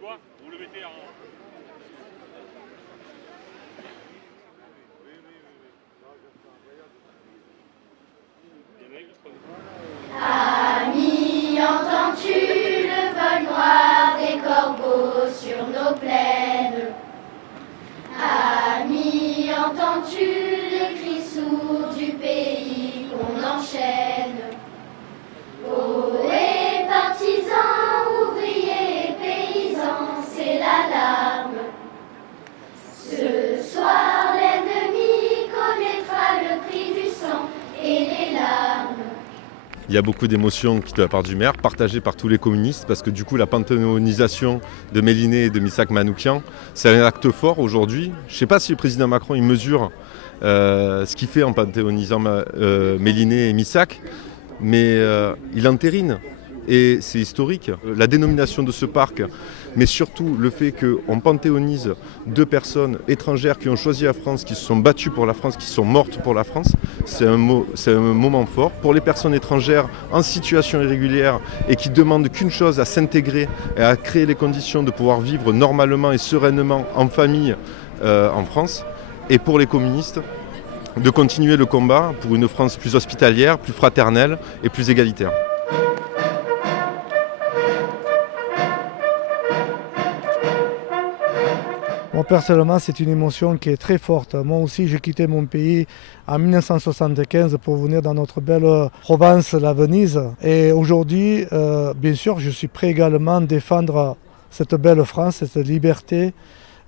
quoi? Vous le mettez en... Ami, entends-tu le vol noir des corbeaux sur nos plaines? Ami, entends-tu les cris sourds du pays qu'on enchaîne? Poètes, partisans, ouvriers, paysans, c'est l'alarme. Ce soir, l'ennemi connaîtra le prix du sang et les larmes. Il y a beaucoup d'émotions de la part du maire, partagées par tous les communistes, parce que du coup la panthéonisation de Méliné et de Missak Manoukian, c'est un acte fort aujourd'hui. Je ne sais pas si le président Macron il mesure ce qu'il fait en panthéonisant Méliné et Missak, mais il entérine. Et c'est historique. La dénomination de ce parc, mais surtout le fait qu'on panthéonise deux personnes étrangères qui ont choisi la France, qui se sont battues pour la France, qui sont mortes pour la France, c'est un moment fort. Pour les personnes étrangères en situation irrégulière et qui demandent qu'une chose, à s'intégrer et à créer les conditions de pouvoir vivre normalement et sereinement en famille en France. Et pour les communistes, de continuer le combat pour une France plus hospitalière, plus fraternelle et plus égalitaire. Moi, personnellement, c'est une émotion qui est très forte. Moi aussi, j'ai quitté mon pays en 1975 pour venir dans notre belle Provence, la Venise. Et aujourd'hui, bien sûr, je suis prêt également à défendre cette belle France, cette liberté,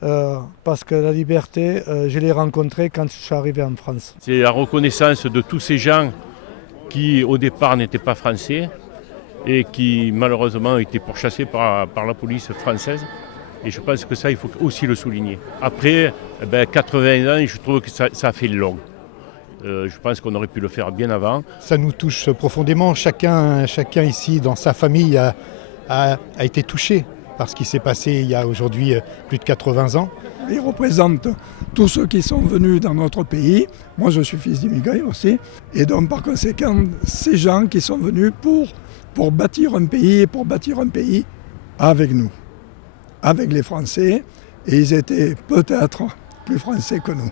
parce que la liberté, je l'ai rencontrée quand je suis arrivé en France. C'est la reconnaissance de tous ces gens qui, au départ, n'étaient pas français et qui, malheureusement, étaient pourchassés par la police française. Et je pense que ça, il faut aussi le souligner. Après, 80 ans, je trouve que ça a fait long. Je pense qu'on aurait pu le faire bien avant. Ça nous touche profondément. Chacun ici, dans sa famille, a été touché par ce qui s'est passé il y a aujourd'hui plus de 80 ans. Ils représentent tous ceux qui sont venus dans notre pays. Moi, je suis fils d'immigrés aussi. Et donc, par conséquent, ces gens qui sont venus pour bâtir un pays, et pour bâtir un pays avec nous, avec les Français. Et ils étaient peut-être plus français que nous.